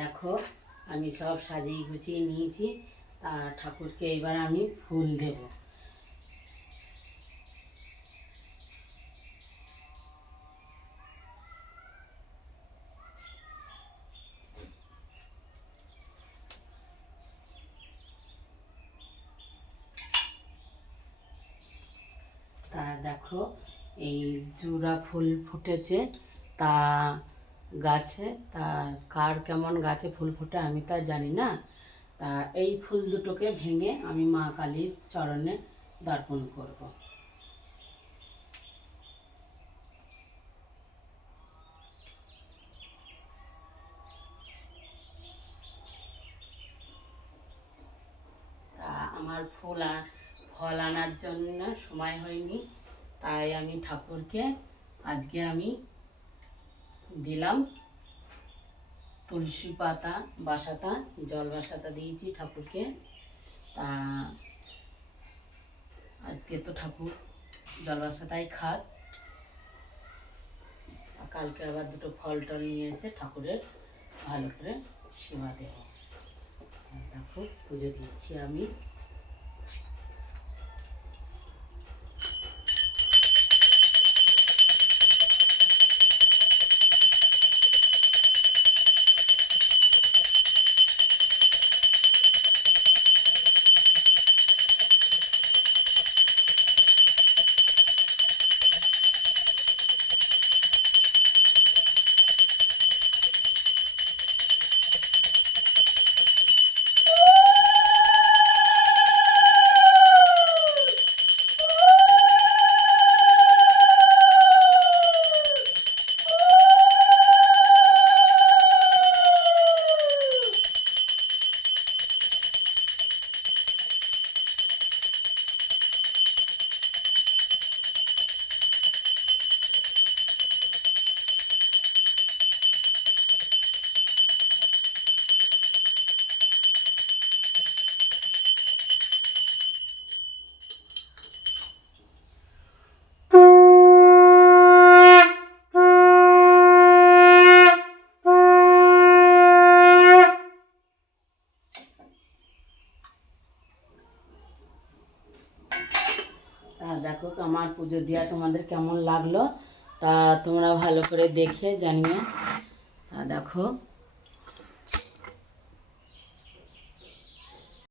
দেখো আমি সব সাজিয়ে গুছিয়ে নিয়েছি। তা ঠাকুরকে এবার আমি ফুল দেব। তা দেখো এই জুড়া ফুল ফুটেছে তা গাছে। তা কার কেমন গাছে ফুল ফোটে আমি তা জানি না। তা এই ফুল দুটোকে ভেঙে আমি মা কালীর চরণে দর্পণ করব। তা আমার ফল আনার জন্য সময় হয়নি, তাই আমি ঠাকুরকে আজকে আমি দিলাম তুলসী পাতা বাসাতা, জল বাসাতা দিয়েছি ঠাকুরকে। তা আজকে তো ঠাকুর জল বাসাতাই খাক। কালকে আবার দুটো ফল টল নিয়ে এসে ঠাকুরের ভালো করে সেবা দেব। দেখো পুজো দিচ্ছি আমি। দেখো আমার পুজো দেওয়া তোমাদের কেমন লাগলো তা তোমরা ভালো করে দেখে জানিয়ে। তা দেখো